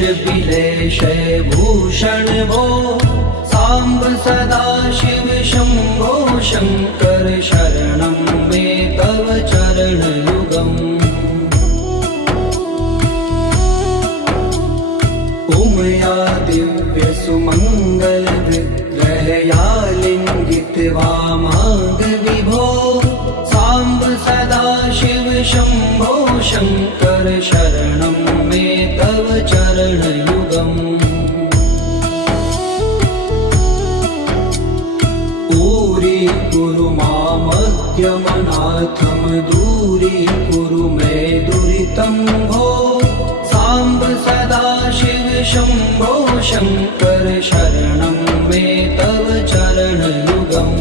बिलेश भूषण भो सांब सदा शिव शंभो शंकर शरणं मे तव चरणयुगम् उमया दिव्य सुमंगल विग्रहया लिंगित वामांग विभो सांब सदा शिव शंभो शंकर शरणं मे तव चरणयुगम् कुरु मामद्यमनाथं दूरीकुरु मे दुरितं भो सांब सदा शिव शंभो शंकर शरणं मे तव चरणयुगम्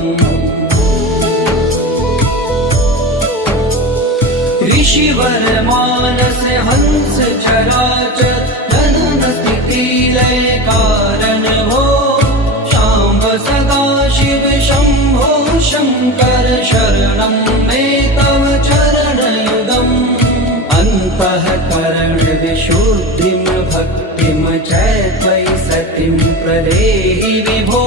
ऋषिवर मानस हंस चराचर जनन स्थिति लय कारण भो सांब सदा शिव शंभो शंकर शरणं मे तव चरणयुगम् अन्तःकरण विशुद्धिं भक्तिं च त्वयि सतिं प्रदेहि विभो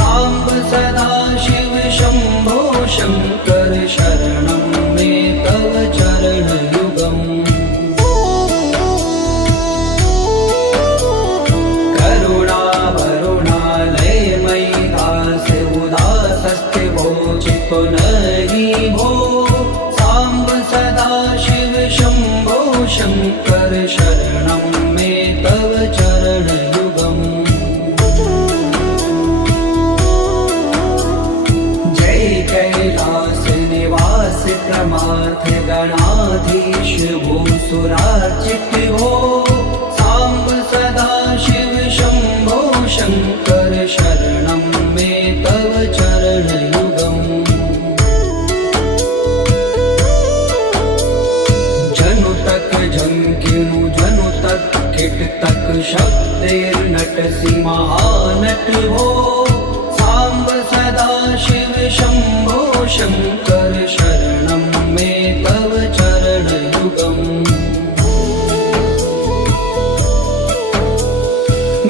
सांब सदा शिव शंभो शंकर शरणं मे तव चरणयुगम् नहीं भो सांब सदा शिव शंभो शंकर शरणं मे तव चरणयुगम् जय कैलास निवास प्रमाथ गणाधीश भूसुरार्चित भो सांब सदा शिव शंभो शंकर शरणं मे तव चरणयुगम् झंकिनु जनु तक किट तक शब्देर्नटसि महानट भो सांब सदा शिव शंभो शंकर शरणं मे तव चरणयुगम्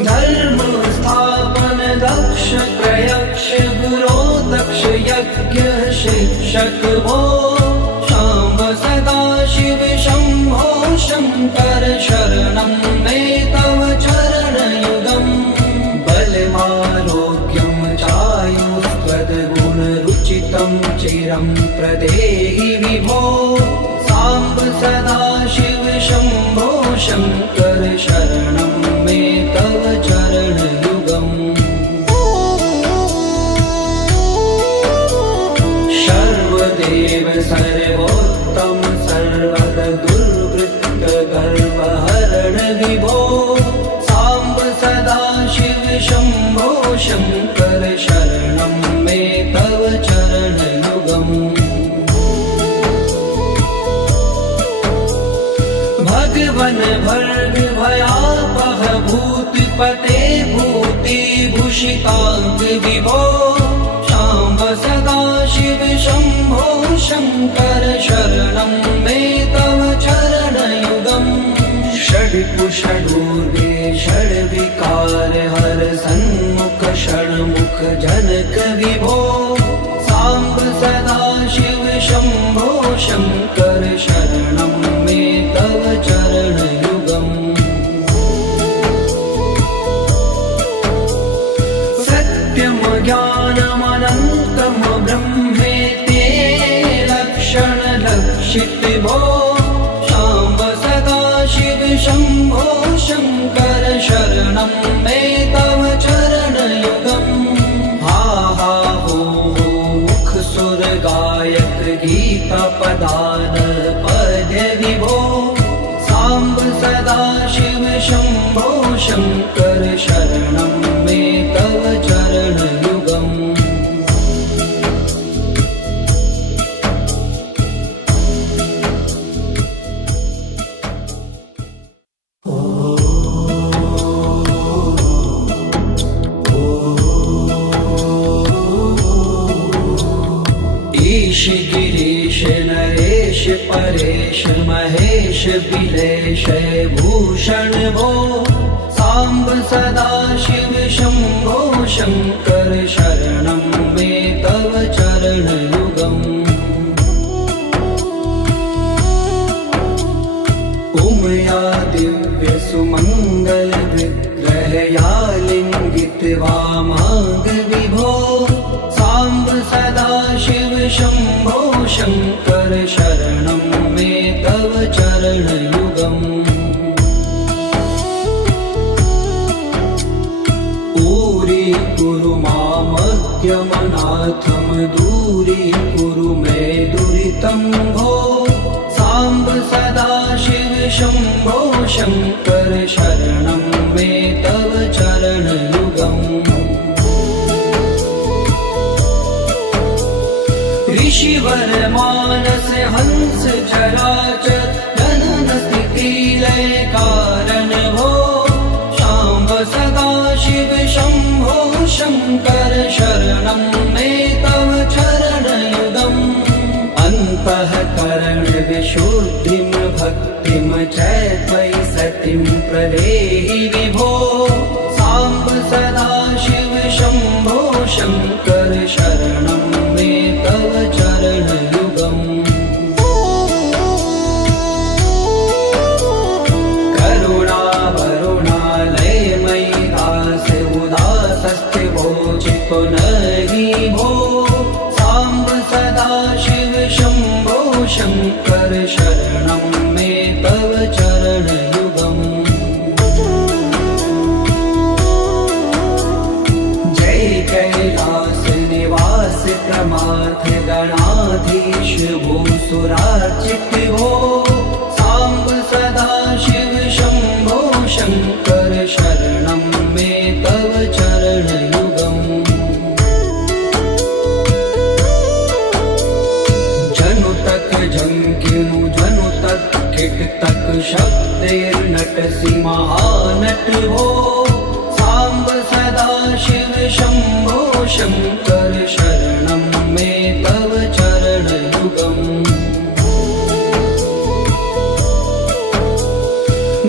धर्म स्थापन दक्ष प्रयक्ष गुरो दक्ष यज्ञ शिक्षक भो सांब सदा शिव शंभो शंकर शरणं मे तव चरणयुगम् बलमारोग्यं चायुस्त्वद्गुणरुचितं चिरं प्रदेहि विभो सांब सदा शिव शंभो शंकर शरणं मे तव चरणयुगम् सर्वदेव सर्वोत्तम सर्वद दुर्वृत्त गर्वहरण विभो सांब सदा शिव शंभो शंकर शरणं मे तव चरणयुगम् भगवन भर्ग भयापह भूतिपते भूतिभूषितांग विभो सांब सदा शिव शंभो शंकर शरणं मे तव चरणयुगम् षड्कुषडूर्वे षड्विकार हर सन्मुख षण्मुख जनक विभो सांब सदा शिव शंभो शंकर शरणं मे तव चरणयुगम् सत्यं ज्ञानमनन्तं ब्रह्मेति लक्षण लक्षित भो सांब सदा शिव शंभो शंकर शरणं मे तव चरणयुगम् हा हा हो मुख सुर गायक गीता पदान पद्य विभो सांब सदा शिव शंभो शंकर शरणं मे तव चरणयुगम् ईश गिरीश नरेश परेश महेश बिलेश भूषण भो साम्ब सदा शिव शम्भो शङ्कर शरणं मे तव चरणयुगम् उमया दिव्य सुमङ्गल विग्रहया लिङ्गित वामाङ्ग विभो साम्ब सदा शिव शम्भो शङ्कर शरणं मे तव चरणयुगम् कुरु मामज्ञमनाथं दूरीकुरु मे दुरितं भो साम्ब सदा शिव शम्भो शङ्कर शरणं मे तव चरणयुगम् ऋषिवर मानस हंस चराचर जनन स्थिति लय कारण भो शाम्ब सदा शिव शम्भो शङ्कर शरणं मे तव चरणयुगम् अन्तःकरण विशुद्धिं भक्तिं च त्वयि सतिं प्रदेहि विभो साम्ब सदा शिव शम्भो शङ्कर शरणं मे तव चरणयुगम् नहि भो साम्ब सदा शिव शम्भो शङ्कर शरणं मे तव चरणयुगम् जय कैलास निवास प्रमाथ गणाधीश भूसुरार्चित भो साम्ब सदा शिव शम्भो शङ्कर शरणं मे तव चरणयुगम् जंकिनु जनु तक किट तक शब्देर्नटसि महानट हो साम्ब सदा शिव शम्भो शङ्कर शरणं मे तव चरणयुगम्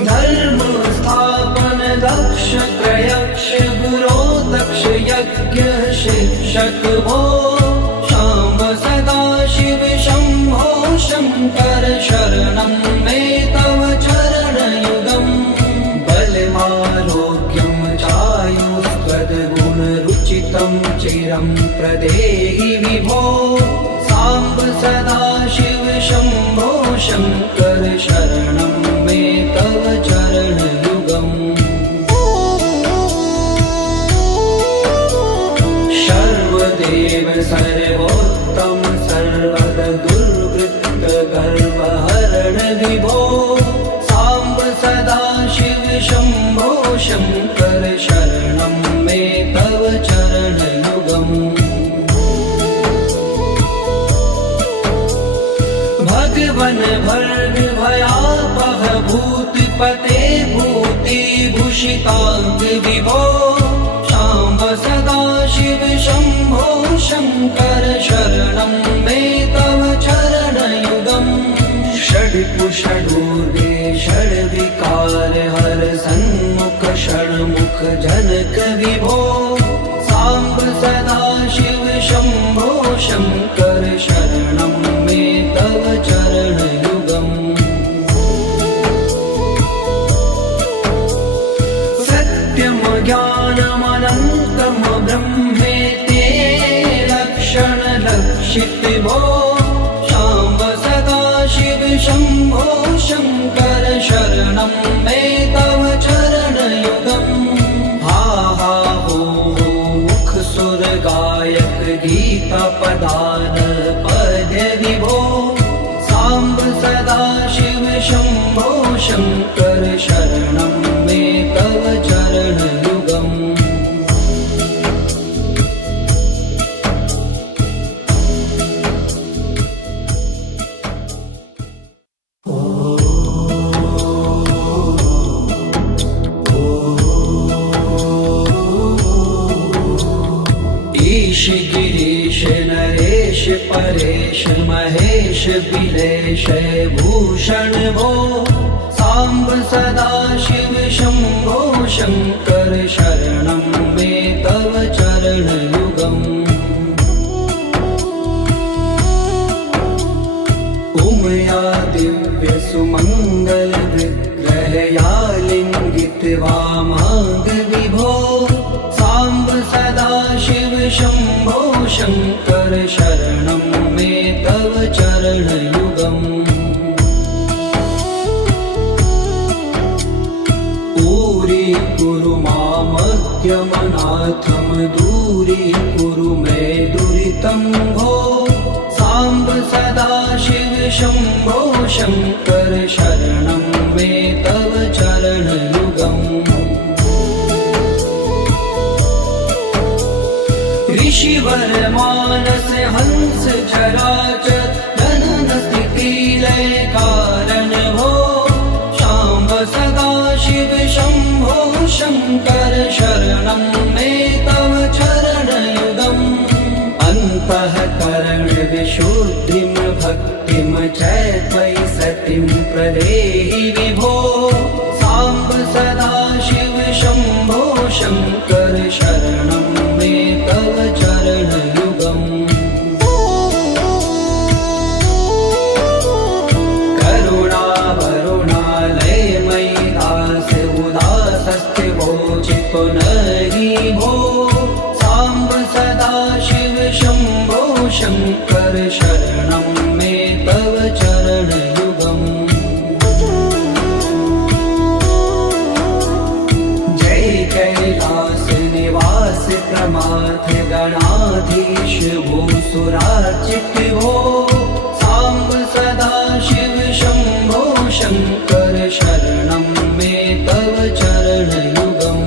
धर्म स्थापन दक्ष प्रयक्ष गुरो दक्ष यज्ञ शिक्षक हो शाम्ब सदा शिव शम्भो शङ्कर शरणं मे तव चरणयुगम् बलमारोग्यं चायुस्त्वद्गुणरुचितं चिरं प्रदेहि विभो साम्ब सदा शिव शम्भो शङ्कर शरणं मे तव चरणयुगम् सर्वदेव सर्वोत्तम सर्वद दुर्वृत्त गर्वहरण विभो साम्ब सदा शिव शम्भो शङ्कर शरणं मे तव चरणयुगम् भगवन भर्ग भयापह भूतिपते भूतिभूषिताङ्ग विभो साम्ब सदा शिव शम्भो शङ्कर शरणं मे तव चरणयुगम् षड्पुषडूर्गे षड्विकार हर सन्मुख षण्मुख जनक विभो साम्ब सदा शिव शम्भो शङ्कर शरणं मे तव चरणयुगम् सत्यं ज्ञानमनन्तं ब्रह्मेति लक्षणलक्षित भो शाम्ब सदा शिव शम्भो शङ्कर शरणं मे तव चरणयुगम् हा हा हो मुख सुर गायक गीता पदान पद्य विभो साम्ब सदा शिव शम्भो शङ्कर शरणं मे तव चरणयुगम् ईश गिरीश नरेश परेश महेश बिलेश भूषण भो साम्ब सदा शिव शम्भो शङ्कर शरणं मे तव चरणयुगम् उमया दिव्यसुमङ्गलविग्रहया लिङ्गितवामाङ्गविभो साम्ब सदाशिव शम्भो शङ्कर शरणं मे तव चरणयुगम् दूरी मामज्ञमनाथं दूरीकुरु मे दुरितं भो साम्ब सदाशिव शम्भो शङ्कर शरणं मे तव चरणयुगम् ऋषिवर मानस हंस चराचर जनन स्थिति लय कारण भो शाम्ब सदाशिव शम्भो शङ्कर शरणं मे तव चरणयुगम् अन्तःकरण विशुद्धिं भक्तिं च त्वयि सतिं प्रदेहि विभो साम्ब सदाशिव शम्भो शङ्कर शरणं मे तव चरणयुगम् नहि भो साम्ब सदाशिव शम्भो शङ्कर शरणं मे तव चरणयुगम् जय कैलास निवास प्रमाथ गणाधीश भूसुरार्चित भो साम्ब सदाशिव शम्भो शङ्कर शरणं मे तव चरणयुगम्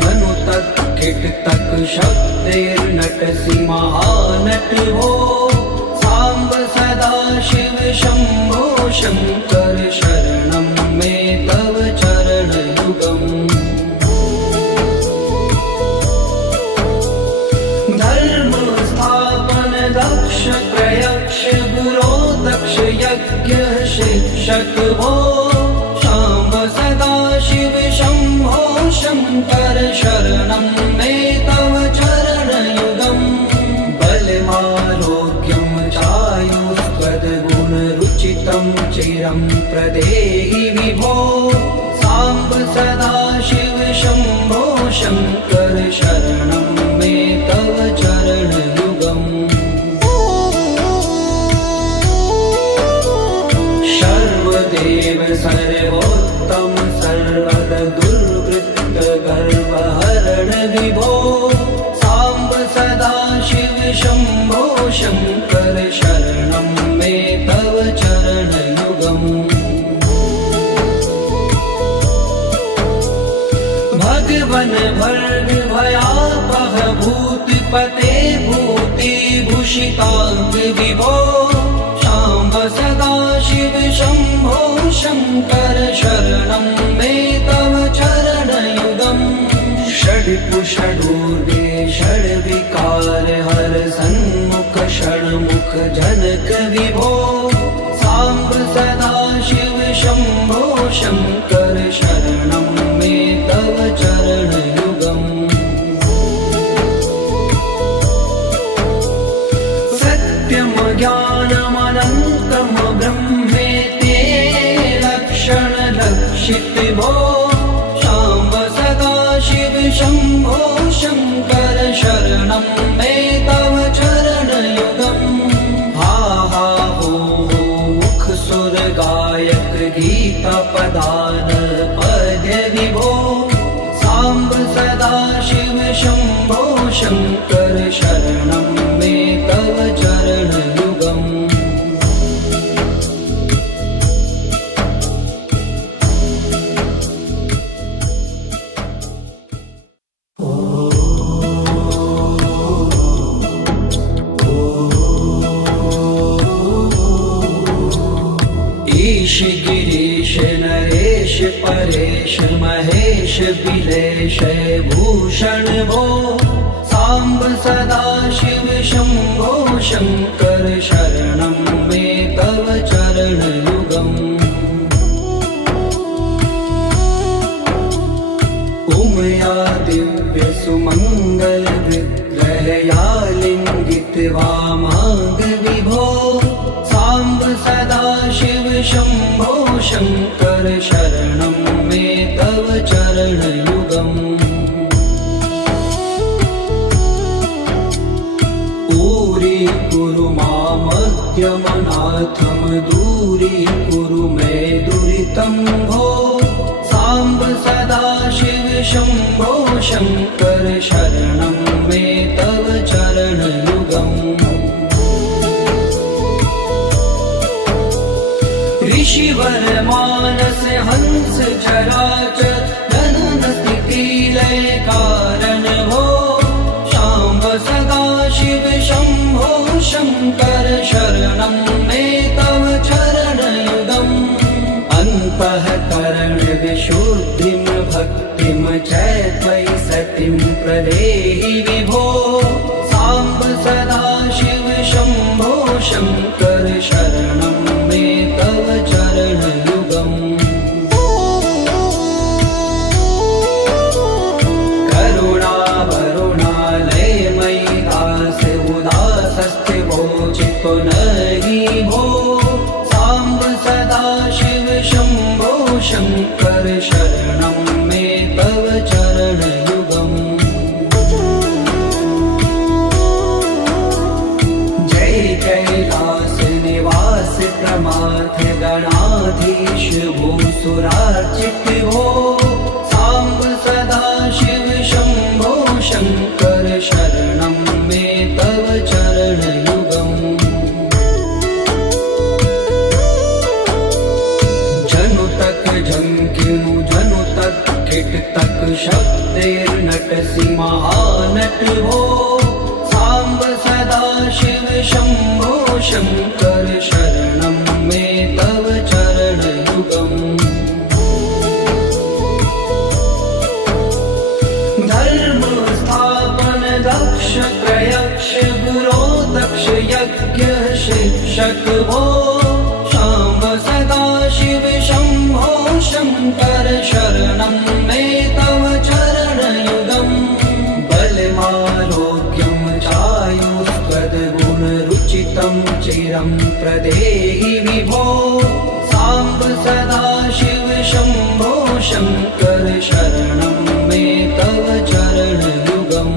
जनुतक किट तक शब्दैर्नटसि महानट भो साम्ब सदाशिव शम्भो शङ्कर शरणं मे तव चरणयुगम् धर्म स्थापन दक्ष प्रयक्ष गुरो दक्ष यज्ञ शिक्षक भो शाम्ब सदाशिव शम्भो शङ्कर शरणं मे तव चरणयुगम् बलमारोग्यं चायुस्त्वद्गुणरुचितं चिरं प्रदेहि विभो साम्ब सदाशिव शम्भो शङ्कर शरणं मे तव चरणयुगम् सर्वदेव सर्वोत्तम सर्वद दुर्वृत्त गर्वहरण विभो साम्ब सदाशिव शम्भो शङ्कर शरणं मे तव चरणयुगम् भगवन् भर्ग भयापह भूतिपते भूतिभूषिताङ्ग विभो शाम्ब सदाशिव शम्भो शङ्कर शरणं मे तव चरणयुगम् षड्पुषडूर्वे षड्विकार हर सन्मुख षण्मुख जनक विभो साम्ब सदाशिव शम्भो शङ्कर शरणं मे तव चरणयुगम् सत्यं ज्ञानमनन्तं ब्रह्मेते लक्षणलक्षित भो शाम्ब सदाशिव शम्भो शङ्कर शरणं मे तव चरणयुगम् हा हा हो मुख सुर गायक गीता पदान पद्य विभो साम्ब सदाशिव शम्भो शङ्कर शरणं मे तव चरणयुगम् ईश गिरीश नरेश परेश महेश बिलेश भूषण भो साम्ब सदाशिव शम्भो शङ्कर शरणं मे तव चरणयुगम् उमया दिव्यसुमङ्गलविग्रहया लिङ्गितवामाङ्ग विभो साम्ब सदाशिव शम्भो शङ्कर शरणं मे तव चरणयुगम् दूरी मामद्यमनाथं दूरीकुरु मे दुरितं भो साम्ब सदाशिव शम्भो शङ्कर शरणं मे तव चरणयुगम् ऋषिवर मानस हंस चराचर जनन स्थिति लय कारण भो शाम्ब सदाशिव शम्भो शङ्कर शरणं मे तव चरणयुगम् अन्तःकरण विशुद्धिं भक्तिं च त्वयि सतिं प्रदेहि विभो साम्ब सदाशिव शम्भो शङ्कर शरणं मे तव चरणयुगम् चित्तो नहि भो साम्ब सदाशिव शम्भो शङ्कर शरणं मे तव चरणयुगम् जय कैलास निवास प्रमाथ गणाधीश भूसुरार्चित भो साम्ब सदाशिव शम्भो शङ्कर शरणं मे तव चरणयुगम् जनुतक किट तक शब्दैर्नटसि महानट भो साम्ब सदाशिव शम्भो शङ्कर शरणं मे तव चरणयुगम् धर्म स्थापन दक्ष प्रयक्ष गुरो दक्ष यज्ञ शिक्षक भो शाम्ब सदाशिव शम्भो शङ्कर शरणं मे तव चरणयुगम् बलमारोग्यं चायुस्त्वद्गुणरुचितं चिरं प्रदेहि विभो साम्ब सदाशिव शम्भो शङ्कर शरणं मे तव चरणयुगम्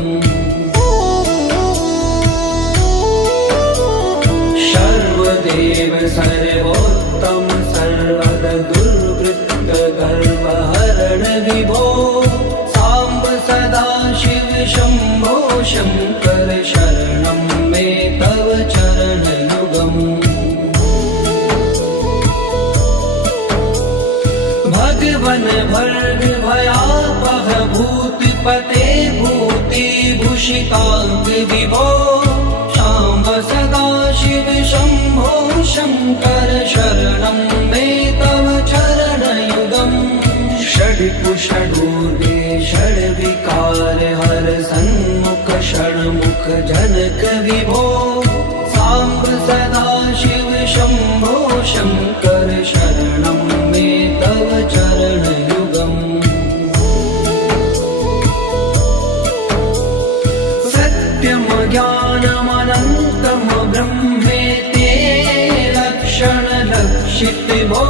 सर्वदेव सर्वोत्तम सर्वद दुर्वृत्त गर्वहरण विभो साम्ब सदाशिव शम्भो शङ्कर शरणं मे तव चरणयुगम् भगवन भर्ग भयापह भूतिपते भूतिभूषिताङ्ग विभो शाम्ब सदाशिव शम्भो शङ्कर शरणं मे तव चरणयुगम् षड्पुषडूर्वे षड्विकार हर सन्मुख षण्मुख जनक विभो साम्ब सदाशिव शम्भो शङ्कर शरणं मे तव चरणयुगम् सत्यं ज्ञानमनन्तं ब्रह्मेते लक्षणलक्षित भो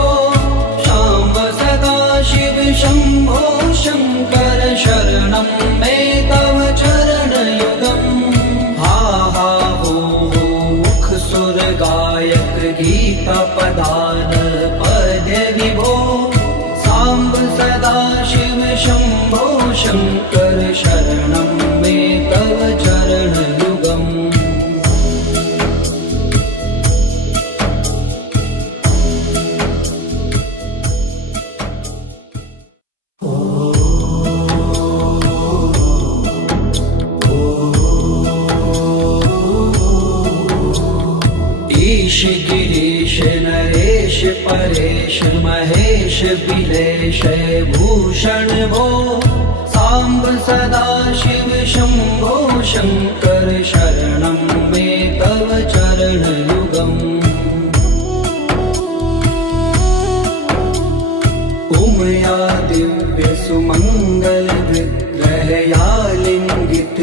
शाम्ब सदाशिव शम्भो शङ्कर शरणं मे तव चरणयुगम् हा हा हो मुख सुर गायक गीता पदान पद्य विभो साम्ब सदाशिव शम्भो शङ्कर शरणं मे तव चरणयुगम् ईश गिरीश नरेश परेश महेश बिलेश भूषण भो साम्ब सदाशिव शम्भो शङ्कर शरणं मे तव चरणयुगम्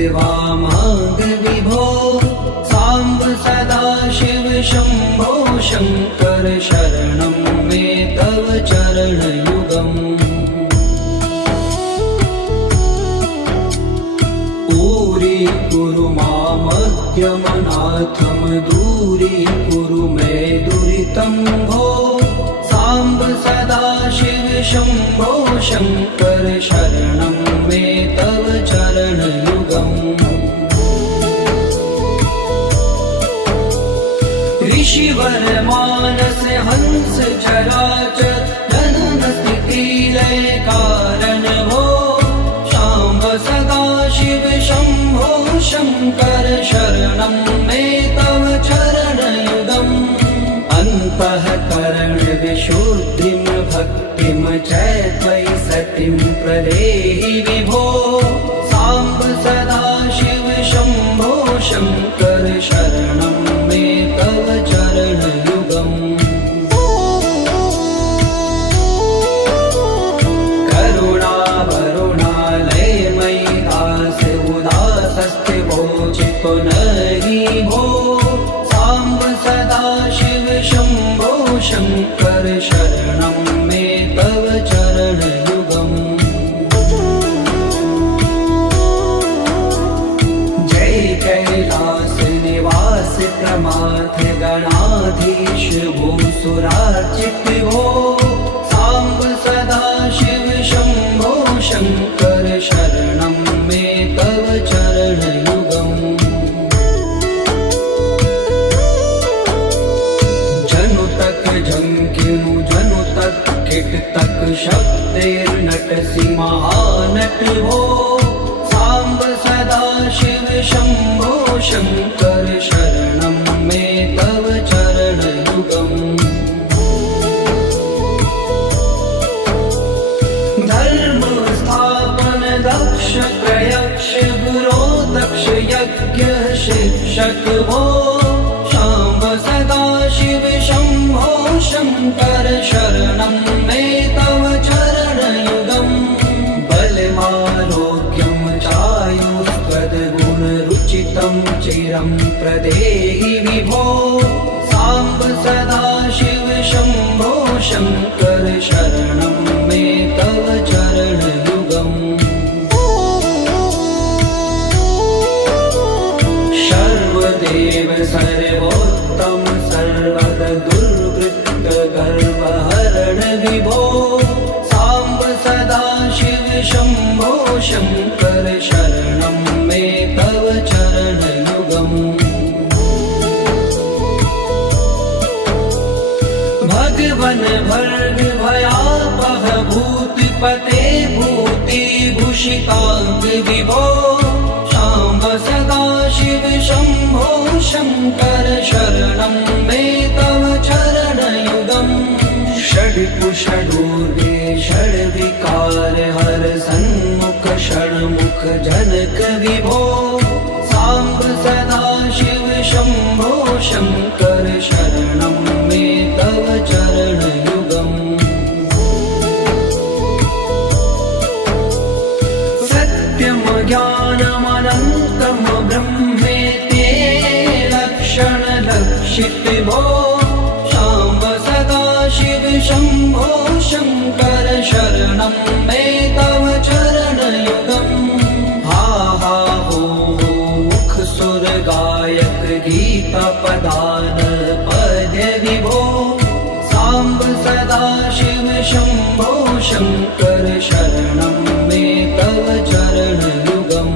कृत्वा माग विभो साम्ब सदाशिव शम्भो शङ्कर शरणं मे तव चरणयुगम् दूरीकुरु मामज्ञमनाथं दूरीकुरु मे दुरितं भो साम्ब सदाशिव शम्भो शङ्कर शरणं मे तव चरणयुगम् ऋषिवर मानस हंस चराचर जनन स्थिति लय कारण भो शाम्ब सदाशिव शम्भो शङ्कर शरणं मे तव चरणयुगम् अन्तःकरण विशुद्धिं भक्तिं च त्वयि सतिं प्रदेहि विभो साम्ब सदाशिव शम्भो शङ्कर शरणं मे तव चरणयुगम् करुणावरुणालयमयि दास उदासस्ते वोचितो नहि भो साम्ब सदाशिव शम्भो शङ्कर शरणं मे तव चरणयुगम् जय कैलास निवास प्रमाथ गणाधीश भूसुरार्चित भो साम्ब सदाशिव शम्भो शङ्कर शरणं मे तव चरणयुगम् जनुतक झंकिनु जनुतक किटतक शब्दैर्नटसि महानट भो साम्ब सदाशिव शम्भो शङ्कर शरणं मे तव चरणयुगम् धर्म स्थापन दक्ष त्रयक्ष गुरो दक्ष यज्ञ शिक्षक भो शाम्ब सदाशिव शम्भो शङ्कर शरणं मे तव चरणयुगम् बलमारोग्यं चायुस्त्वद्गुणरुचितं चिरं प्रदेहि विभो साम्ब सदाशिव शम्भो शङ्कर शरणं मे तव चरणयुगम् सर्वदेव सर्वोत्तम सर्वद दुर्वृत्त गर्वहरण विभो साम्ब सदाशिव शम्भो शङ्कर शरणं मे तव चरणयुगम् भगवन भर्ग भयापह भूतिपते भूतिभूषिताङ्ग विभो शाम्ब सदाशिव शम्भो शङ्कर शरणं मे तव चरणयुगम् षड्कुषडूर्वे षड्विकार हर सन्मुख षण्मुख जनक विभो साम्ब सदाशिव शम्भो शङ्कर शरणं मे तव चरणयुगम् सत्यं ज्ञानमनन्तं ब्रह्मेते लक्षणलक्षित भो शाम्ब सदाशिव शम्भो शङ्कर शरणं मे तव चरणयुगम् हा हा हो मुख सुर गायक गीता पदान पद्य विभो साम्ब सदाशिव शम्भो शङ्कर शरणं मे तव चरणयुगम्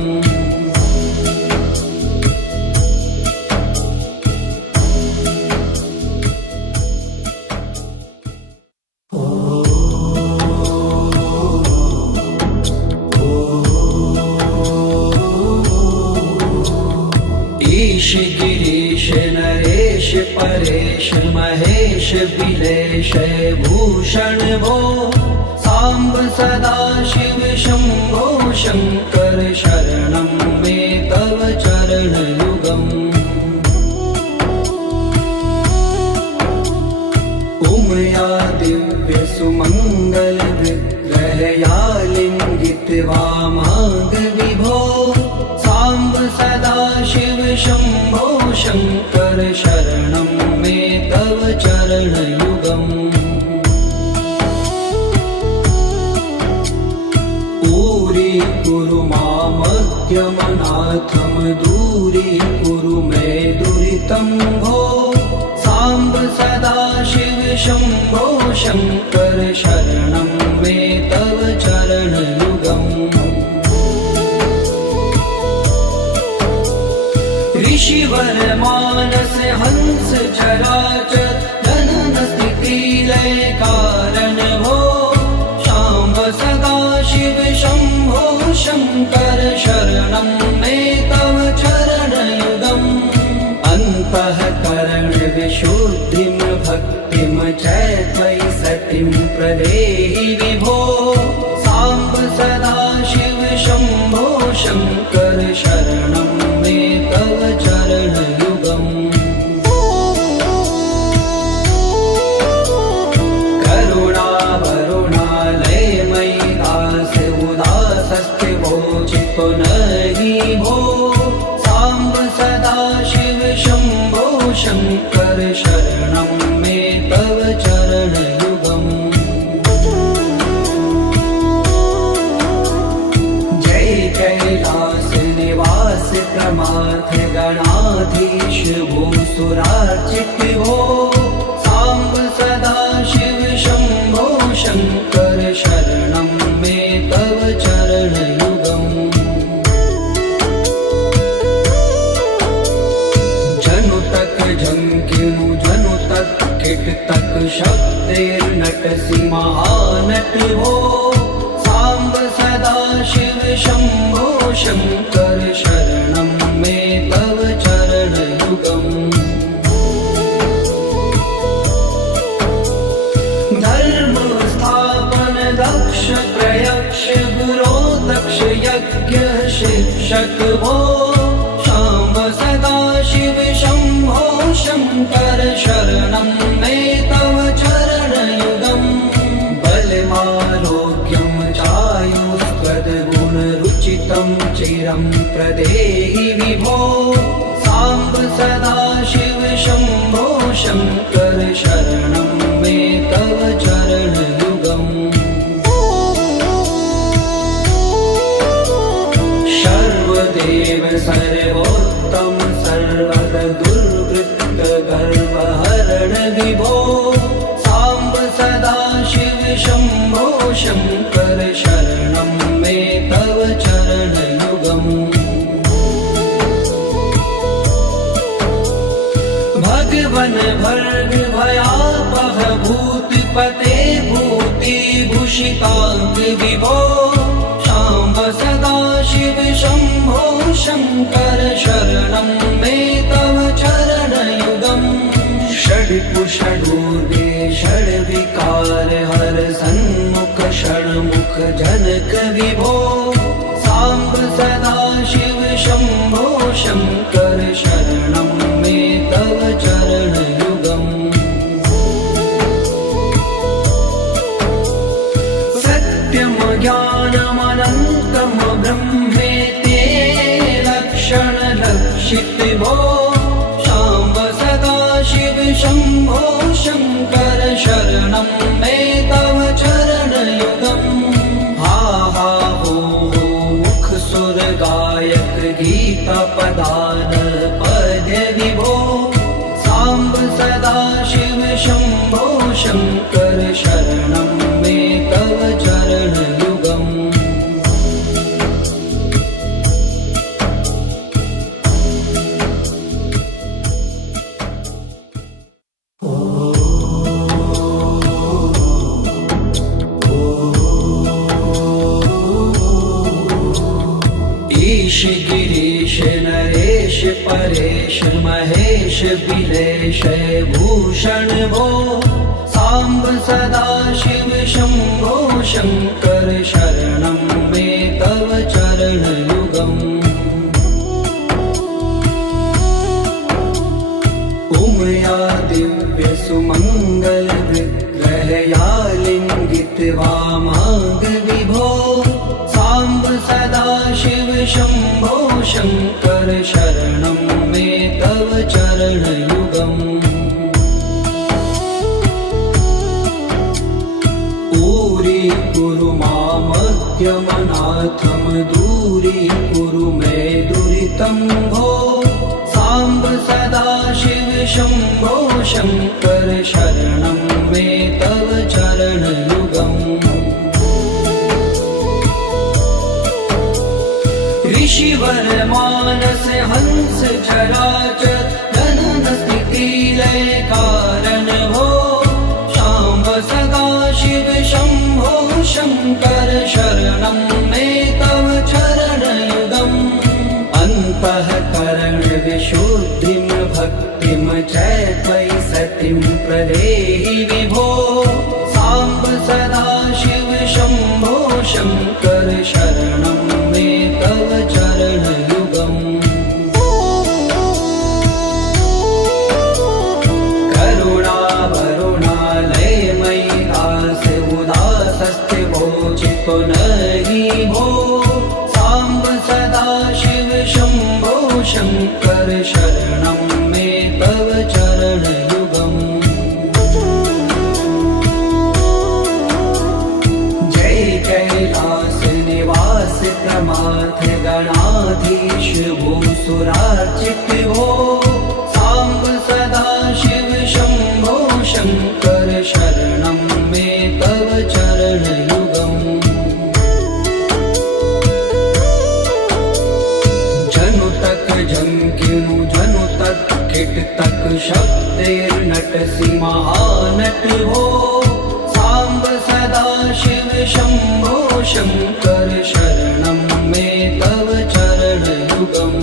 ईश गिरीश नरेश परेश महेश बिलेश भूषण भो साम्ब सदाशिव शम्भो शङ्कर शरणं मे तव चरणयुगम् उमया दिव्य सुमङ्गल विग्रहया लिङ्गित्वा माग विभो साम्ब सदा शिव शम्भो शङ्कर शरणं मे तव चरणयुगम् दूरीकुरु मामद्यमनाथं दूरीकुरु मे दुरितं भो साम्ब सदा शिव शम्भो शङ्कर शरणं मे तव चरणयुगम् ऋषिवर मानस हंस चराचर जनन स्थिति लय कारण भो शाम्ब सदा शिव शम्भो शङ्कर शरणं मे तव चरणयुगम् अन्तःकरण विशुद्धिं भक्तिं च त्वयि सतिं प्रदेहि विभो साम्ब सदा शिव शम्भो शङ्कर शरणं मे तव चरणयुगम् करुणावरुणालयमयि दास उदासस्थिवोचितो नहि भो साम्ब सदा शिव शम्भो शङ्कर शरणं मे तव चरणयुगम् जय कैलास निवास प्रमाथ गणाधीश भूसुरार्चित भो साम्ब सदा शिव शम्भो शङ्कर शरणं मे तव चरणयुगम् जनुतक झंकिनु जनुतक किटतक शक्तिर्नटसि महानट भो साम्ब सदा शिव शम्भो शङ्कर शरणं मे तव चरणयुगम् धर्म स्थापन दक्ष प्रयक्ष गुरो दक्ष यज्ञ शिक्षक भो शाम्ब सदा शिव शम्भो शङ्कर शरणं मे तव चरणयुगम् बलमारोग्यं चायुस्त्वद्गुणरुचितं चिरं प्रदेहि विभो साम्ब सदा शिव शम्भो शङ्कर शरणं मे तव चरणयुगम् सर्वदेव सर्वोत्तम सर्वद दुर्वृत्त गर्वहरण विभो साम्ब सदा शिव शम्भो शङ्कर शरणं मे तव चरणयुगम् भगवन भर्ग भयापह भूतिपते भूतिभूषिताङ्ग विभो शाम्ब सदा शिव शम्भो शङ्कर शरणं मे तव चरणयुगम् षड्पुषडूर्वे षड्विकार हर सन्मुख षण्मुख जनक विभो साम्ब सदा शिव शम्भो शङ्कर शरणं मे तव चरणयुगम् सत्यं ज्ञानमनन्तं ब्रह्मेते लक्षणलक्षित भो शाम्ब सदा शिव शम्भो शङ्कर शरणं मे तव चरणयुगम् हा हा हो मुख सुर गायक गीता पदान पद्य विभो साम्ब सदा शिव शम्भो शङ्कर शरणं मे तव चरणयुगम् ईश गिरीश नरेश परेश महेश बिलेश भूषण भो साम्ब सदा शिव शम्भो शङ्कर शरणं मे तव चरणयुगम् उमया दिव्य सुमङ्गल विग्रहया लिङ्गित वामाङ्ग विभो साम्ब सदा शिव शम्भो शङ्कर शरणं मे तव चरणयुगम् दूरीकुरु मामद्यमनाथं दूरीकुरु मे दुरितं भो साम्ब सदा शिव शम्भो शङ्कर शरणं मे तव चरणयुगम् ऋषिवर मानस हंस चराचर जनन स्थिति लय कारण भो शाम्ब सदा शिव शम्भो शङ्कर शरणं मे तव चरणयुगम् अन्तःकरण विशुद्धिं भक्तिं च त्वयि सतिं प्रदेहि विभो साम्ब सदा शिव शम्भो शङ्कर शरणं मे तव चरणयुगम् करुणावरुणालयमयि दास उदासस्ते वोचितो नहि भो साम्ब सदा शिव शम्भो शङ्कर शरणं मे तव चरणयुगम् जय कैलास निवास प्रमाथ गणाधीश भूसुरार्चित भो साम्ब सदा शिव शम्भो शङ्कर शरणं मे तव चरणयुगम् जनुतक जङ्किनु जनुतक किटतक शक्तिर्नटसि महानट भो साम्ब सदा शिव शम्भो शङ्कर शरणं मे तव चरणयुगम्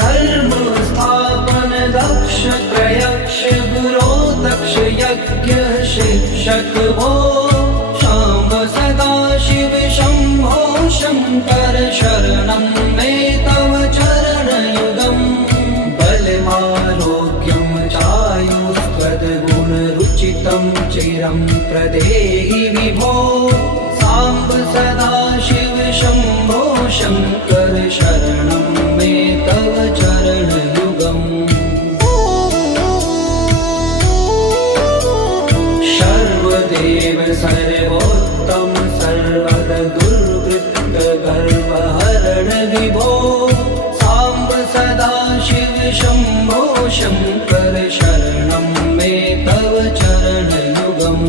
धर्म स्थापन दक्ष प्रयक्ष गुरो दक्ष यज्ञ शिक्षक भो शाम्ब सदा शिव शम्भो शङ्कर शरणं मे तव चरणयुगम् बलमारोग्यं चायुस्त्वद्गुणरुचितं चिरं प्रदेहि विभो साम्ब सदा शिव शम्भो शङ्कर शरणं मे तव चरणयुगम् सर्वदेव सर्वोत्तम सर्वद दुर्वृत्त गर्वहरण विभो साम्ब सदा शिव शम्भो शङ्कर शरणं मे तव चरणयुगम्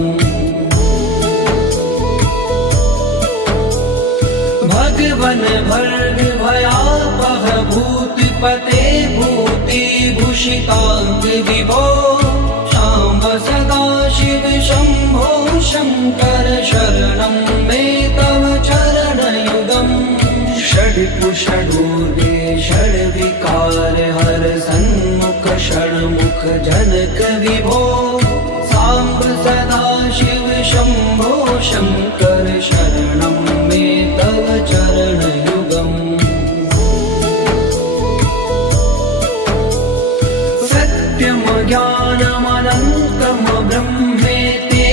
भगवन भर्ग भयापह भूतिपते भूतिभूषिताङ्ग विभो शाम्ब सदा शिव शम्भो शङ्कर शरणं मे तव चरणयुगम् षड्पुषडूर्वे षड्विकार हर सन्मुख षण्मुख जनक विभो साम्ब सदा शिव शम्भो शङ्कर शरणं मे तव चरणयुगम् सत्यं ज्ञानमनन्तं ब्रह्मेते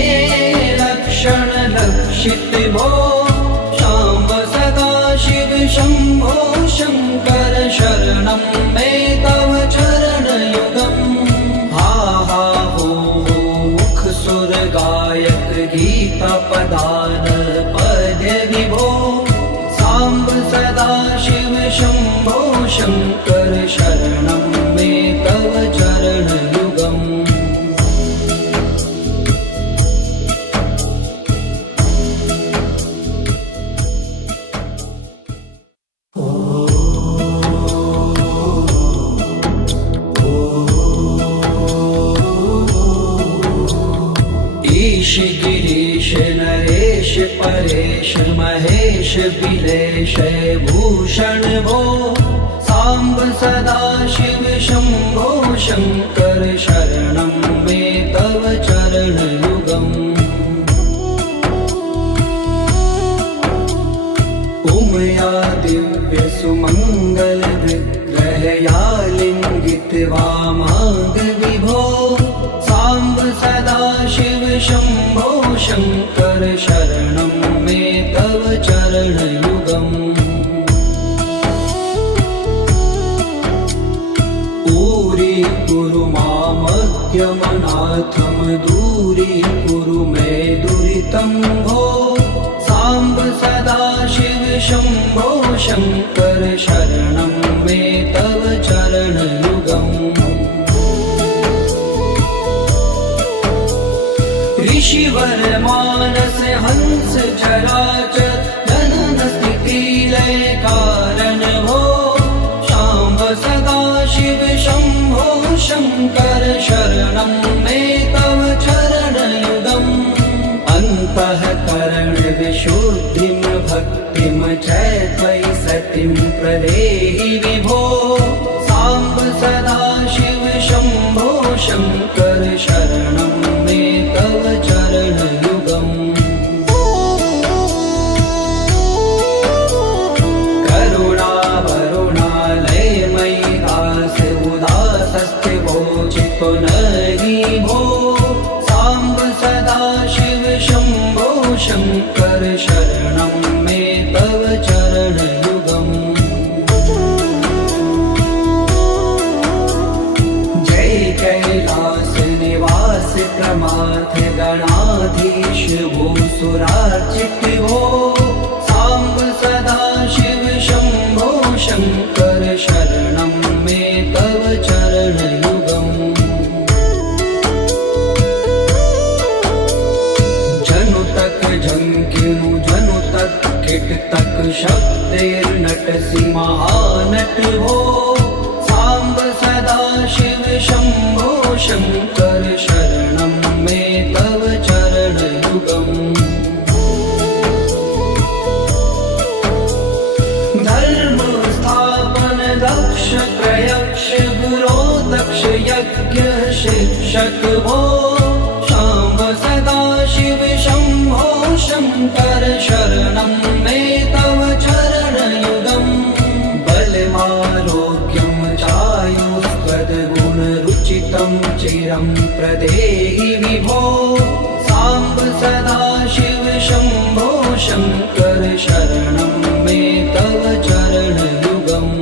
लक्षणलक्षित भो शाम्ब सदा शिव शम्भो शङ्कर शरणं मे तव चरणयुगम् हा हा हो मुख सुर गायक गीता पदान पद्य विभो साम्ब सदा शिव शम्भो शङ्कर शरणं मे तव चरणयुगम् ईश गिरीश नरेश परेश महेश बिलेश भूषण भो साम्ब सदा शिव शम्भो शङ्कर शरणं मे तव चरणयुगम् उमया दिव्य सुमङ्गल विग्रहया लिङ्गित वामाङ्ग विभो साम्ब सदा शिव शम्भो शङ्कर शरणं मे तव चरणयुगम् दूरीकुरु मामज्ञमनाथं दूरीकुरु मे दुरितं भो साम्ब सदा शिव शम्भो शङ्कर शरणं मे तव चरणयुगम् ऋषिवर मानस हंस चराचर जनन स्थिति लय कारण भो शाम्ब सदा शिव शम्भो शङ्कर शरणं मे तव चरणयुगम् अन्तःकरण विशुद्धिं भक्तिं च त्वयि सतिं प्रदेहि विभो साम्ब सदा शिव शम्भो शङ्कर शरणं मे तव चरणयुगम् करुणावरुणालयमयि दास उदासस्थिवो चित्तो नहि भो साम्ब सदा शिव शम्भो शङ्कर शरणं मे तव चरणयुगम् जय कैलास निवास प्रमाथ गणाधीश भूसुरार्चित भो साम्ब सदा शिव शम्भो शङ्कर शरणं मे तव चरणयुगम् जनु तक झंकिनु जनु तक किट तक शब्दैर्नटसि महानट भो साम्ब सदा शिव शम्भो शङ्कर शरणं मे तव चरणयुगम् धर्म स्थापन दक्ष प्रयक्ष गुरो दक्ष यज्ञ शिक्षक भो शाम्ब सदा शिव शम्भो शङ्कर शरणं मे तव चरणयुगम् बलमारोग्यं चायुस्त्वद्गुणरुचितं चिरं प्रदेहि विभो साम्ब सदा शिव शम्भो शङ्कर शरणं मे तव चरणयुगम्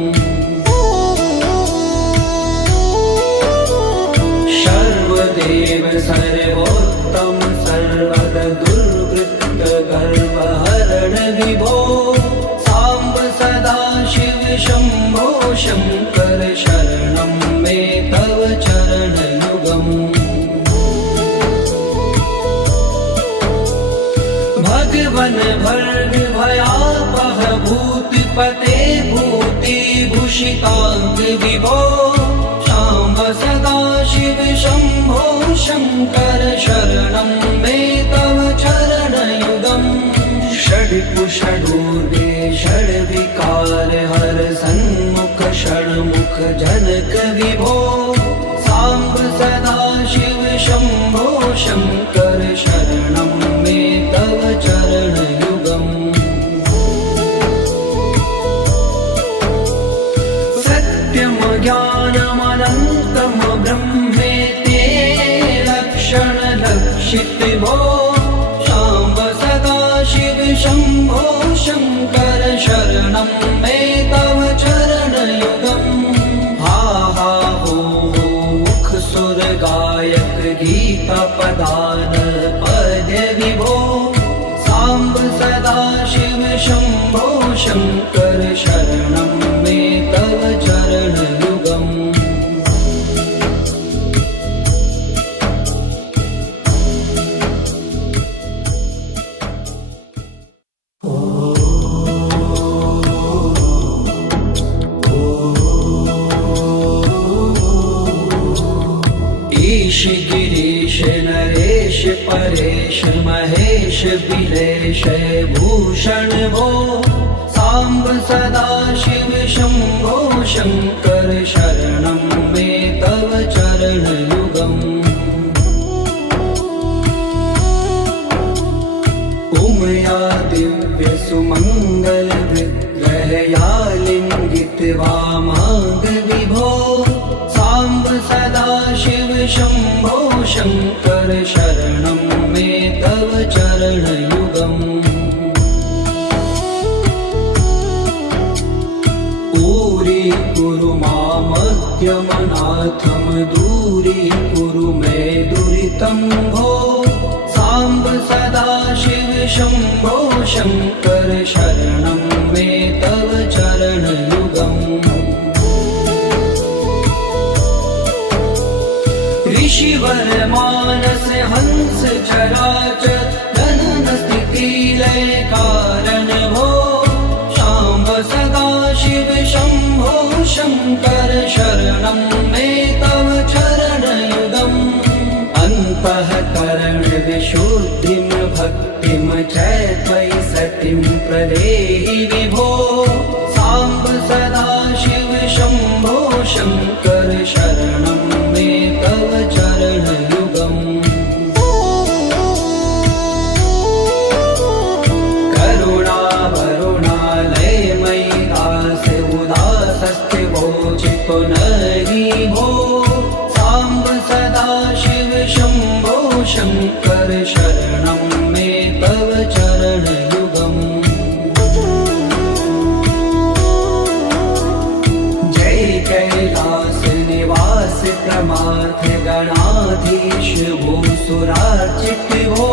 सर्वदेव सर्वोत्तम सर्वद दुर्वृत्त गर्वहरण विभो साम्ब सदा शिव शम्भो शङ्कर शरणं मे तव चरणयुगम् भगवन भर्ग भयापह भूतिपते भूतिभूषिताङ्ग विभो शाम्ब सदा शिव शम्भो शङ्कर शरणं मे तव चरणयुगम् षड्पुषडूर्वे षड्विकार हर सन्मुख षण्मुख जनक विभो साम्ब सदा शिव शम्भो शङ्कर शरणं मे तव चरणयुगम् सत्यं ज्ञानमनन्तं ब्रह्मेते लक्षणलक्षित भो शाम्ब सदा शिव शम्भो शङ्कर शरणं मे तव चरणयुगम् हा हा हो मुख सुर गायक गीता पदान पद्य विभो साम्ब सदा शिव शम्भो शङ्कर शरणं मे तव चरणयुगम् ईश गिरीश नरेश परेश महेश बिलेश भूषण भो साम्ब सदा शिव शम्भो शङ्कर शरणं मे तव चरणयुगम् उमया दिव्य सुमङ्गल विग्रहया लिङ्गित वामाङ्ग विभो साम्ब सदा शिव शम्भो शङ्कर शरणं दूरीकुरु मे दुरितं भो साम्ब सदाशिव शम्भो शङ्कर शरणं मे तव चरणयुगम् ऋषिवर मानस हंस चराचर जनन स्थिति लय कारण भो शाम्ब सदाशिव शम्भो शङ्कर शरणं मे तव चरणयुगम् अन्तःकरण विशुद्धिं भक्तिं च त्वयि सतिं प्रदेहि विभो साम्ब सदाशिव शम्भो शङ्कर शरणं मे तव चरणयुगम् करुणावरुणालयमयि दास उदासस्थिवोचितो नरि भो साम्ब सदाशिव शम्भो शङ्कर शरणं मे तव चरणयुगम् जय कैलास निवास प्रमाथ गणाधीश भूसुरार्चित भो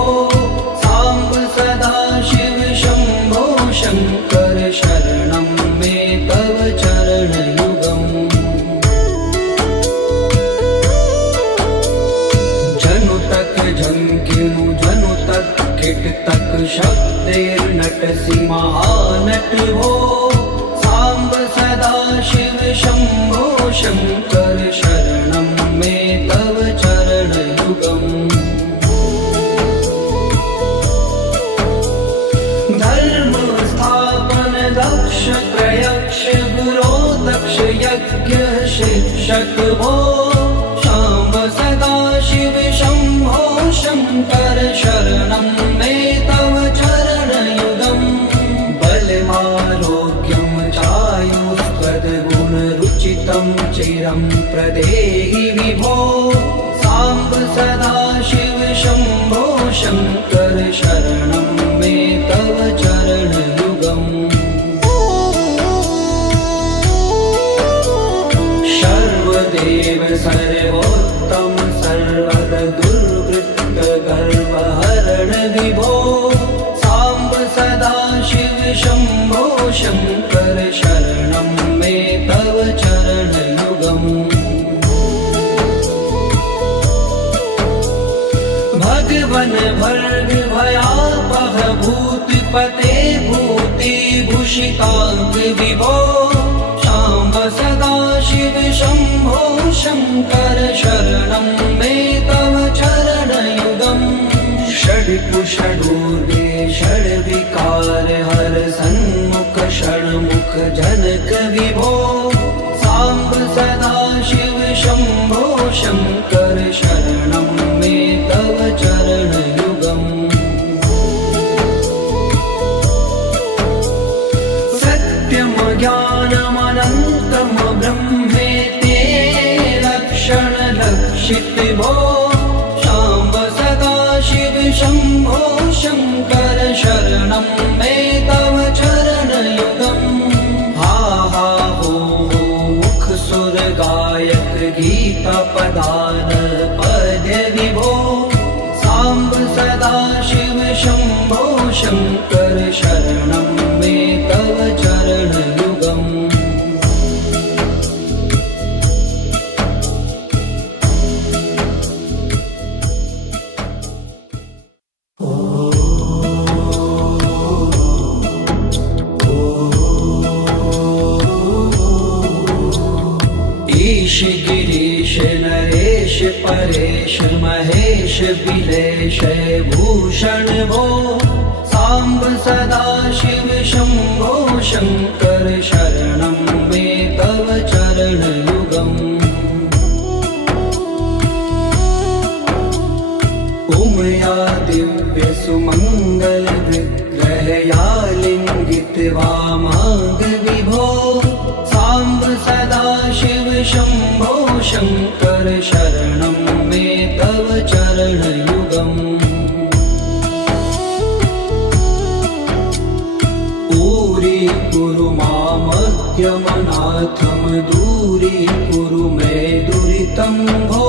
साम्ब सदाशिव शम्भो शङ्कर शरणं मे तव चरणयुगम् जनुतक झंकिनु जनुतक किटतक शक्तिर्नटसि महानट भो साम्ब सदाशिव शम्भो शङ्कर शरणं मे तव चरणयुगम् धर्म स्थापन दक्ष प्रयक्ष गुरो दक्ष यज्ञ शिक्षक भो शाम्ब सदाशिव शम्भो शङ्कर शरणं मे तव चरणयुगम् बलमारोग्यं चायुस्त्वद्गुणरुचितं चिरं प्रदेहि विभो साम्ब सदाशिव शम्भो शङ्कर शरणं मे तव चरणयुगम् सर्वदेव सर्वोत्तम सर्वद दुर्वृत्त गर्वहरण विभो साम्ब सदाशिव शम्भो शङ्कर शरणं मे तव चरणयुगम् भगवन भर्ग भयापह भूतिपते भूतिभूषिताङ्ग विभो शाम्ब सदाशिव शम्भो शङ्कर शरणं मे तव चरणयुगम् षड्कुषडूर्गे षड्विकार हर सन्मुख षण्मुख जनक विभो साम्ब सदाशिव शम्भो शङ्कर शरणं मे तव चरणयुगम् सत्यं ज्ञानमनन्तं ब्रह्मेते लक्षणलक्षित भो शाम्ब सदाशिव शम्भो शङ्कर शरणं मे तव चरणयुगम् हा हा हो मुख सुर गायक गीता पदान पद्य विभो साम्ब सदाशिव शम्भो शङ्कर शरणं मे तव चरणयुगम् ईश गिरीश नरेश परेश महेश बिलेश भूषण भो साम्ब सदाशिव शम्भो शङ्कर शरणं मे तव चरणयुगम् उमया दिव्य सुमङ्गल विग्रहया लिङ्गित वामाङ्ग विभो साम्ब सदाशिव शम्भो शङ्कर शरणं मे तव चरणयुगम् दूरीकुरु मामज्ञमनाथं दूरीकुरु मे दुरितं भो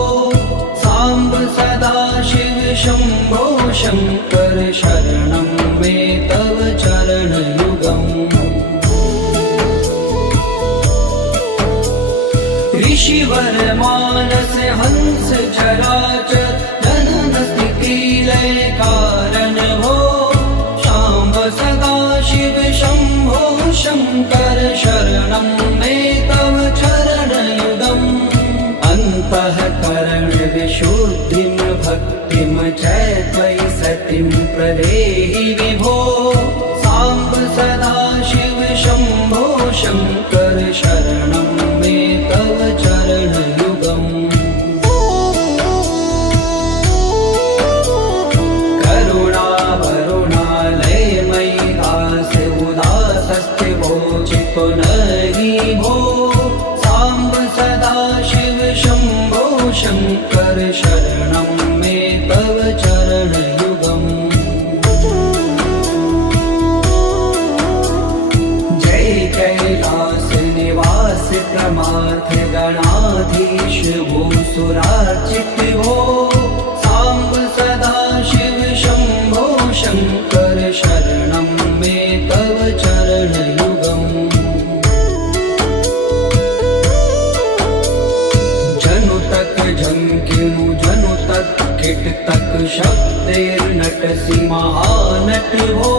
शङ्कर शरणं मे तव चरणयुगम् ऋषिवर मानस हंस चराचर जनन स्थिति लय कारण हो शाम्ब सदा शिव शम्भो शङ्कर शरणं मे तव चरणयुगम् अन्तःकरण विशुद्धिं भक्तिं च त्वयि सतिं प्रदेहि विभो साम्ब सदा शिव शम्भो शङ्कर शरणं मे तव चरणयुगम् करुणावरुणालयमयि दास उदासस्थिवोचितो नहि भो साम्ब सदा शिव शम्भो शङ्कर शरणं मे तव चरणयुगम् जय कैलास निवास प्रमाथ गणाधीश भूसुरार्चित भो साम्ब सदा शिव शम्भो शङ्कर शरणं मे तव चरणयुगम् जनु तक झंकिनु जनु तक किट तक शब्दैर्नटसि महानट भो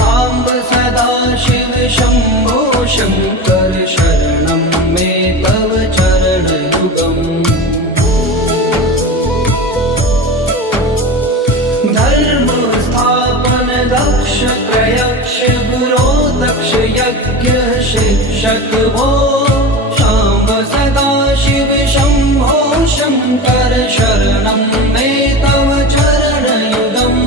साम्ब सदा शिव शम्भो शङ्कर शरणं मे तव चरणयुगम् धर्म स्थापन दक्ष त्रयक्ष गुरो दक्ष यज्ञ शिक्षक भो शाम्ब सदा शिव शम्भो शङ्कर शरणं मे तव चरणयुगम्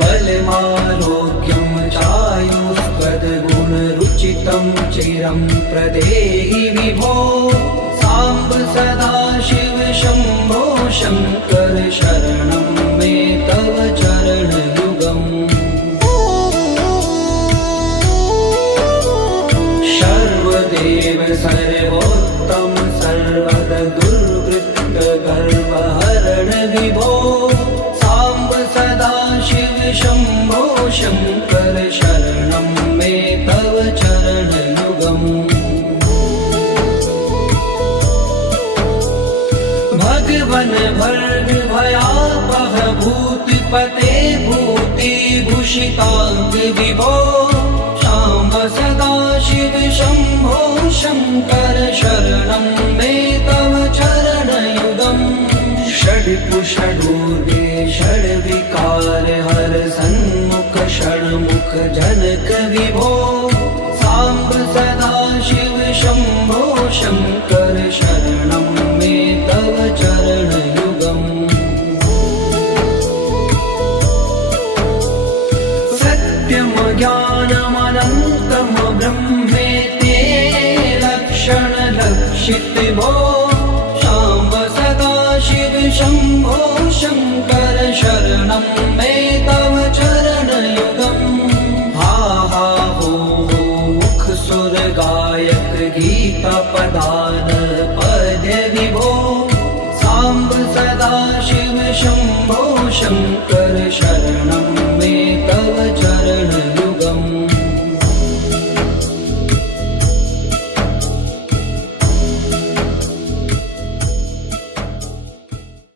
बलमारोग्यं चायुस्त्वद्गुणरुचितं चिरं प्रदेहि विभो साम्ब सदा शिव शम्भो शङ्कर शरणं मे तव चरणयुगम् सर्वदेव सर्वोत्तम सर्वद दुर्वृत्त गर्वहरण विभो साम्ब सदा शिव शम्भो शङ्कर शरणं मे तव चरणयुगम् भगवन भर्ग भयापह भूतिपते भूतिभूषिताङ्ग विभो शाम्ब सदा शिव शम्भो शङ्कर शरणं मे तव चरणयुगम् षड्पुषडूर्वे षड्विकार हर सन्मुख षण्मुख जनक विभो साम्ब सदा शिव शम्भो शङ्कर शरणं मे तव चरणयुगम् सत्यं ज्ञानमनन्तं ब्रह्मेति लक्षण लक्षित भो शाम्ब सदा शिव शम्भो शङ्कर शरणं मे तव चरणयुगम् हा हा हो मुख सुर गायक गीता पदान पद्य विभो साम्ब सदा शिव शम्भो शङ्कर शरणं